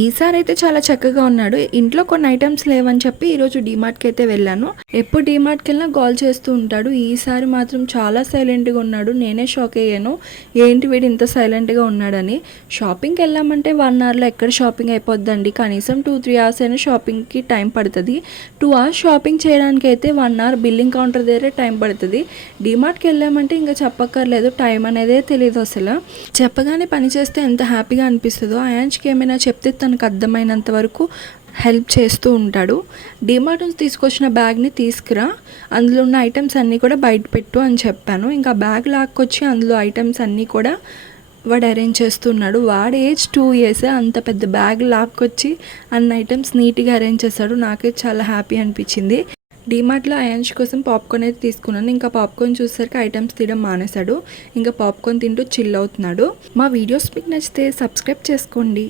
ఈసారి అయితే చాలా చక్కగా ఉన్నాడు. ఇంట్లో కొన్ని ఐటమ్స్ లేవని చెప్పి ఈరోజు డీమార్ట్కి అయితే వెళ్ళాను. ఎప్పుడు డీమార్ట్కి వెళ్ళినా గోల్ చేస్తూ ఉంటాడు. ఈసారి మాత్రం చాలా సైలెంట్గా ఉన్నాడు. నేనే షాక్ అయ్యాను, ఏంటి వీడు ఇంత సైలెంట్గా ఉన్నాడని. షాపింగ్కి వెళ్ళామంటే 1 అవర్లో ఎక్కడ షాపింగ్ అయిపోద్దండి. కనీసం 2-3 అవర్స్ అయినా షాపింగ్కి టైం పడుతుంది. 2 అవర్స్ షాపింగ్ చేయడానికి అయితే 1 అవర్ బిల్లింగ్ కౌంటర్ దగ్గరే టైం పడుతుంది. డీమార్ట్కి వెళ్ళామంటే ఇంకా చెప్పక్కర్లేదు, టైం అనేదే తెలియదు అసలు. చెప్పగానే పని చేస్తే ఎంత హ్యాపీగా అనిపిస్తుందో. అయాన్స్కి ఏమైనా చెప్తే తనకు అర్థమైనంత వరకు హెల్ప్ చేస్తూ ఉంటాడు. డీమార్ట్ నుంచి తీసుకొచ్చిన బ్యాగ్ని తీసుకురా, అందులో ఉన్న ఐటమ్స్ అన్నీ కూడా బయట పెట్టు అని చెప్పాను. ఇంకా బ్యాగ్ లాక్కొచ్చి అందులో ఐటమ్స్ అన్నీ కూడా వాడు అరేంజ్ చేస్తున్నాడు. వాడు ఏజ్ 2 years, అంత పెద్ద బ్యాగ్ లాక్కొచ్చి అన్ని ఐటమ్స్ నీట్గా అరేంజ్ చేశాడు. నాకే చాలా హ్యాపీ అనిపించింది. డీమార్ట్లో అయాన్ష్ కోసం పాప్కార్న్ అయితే తీసుకున్నాను. ఇంకా పాప్కార్న్ చూసేసరికి ఐటమ్స్ తీయడం మానేశాడు. ఇంకా పాప్కార్న్ తింటూ చిల్ అవుతున్నాడు. మా వీడియోస్ మీకు నచ్చితే సబ్స్క్రైబ్ చేసుకోండి.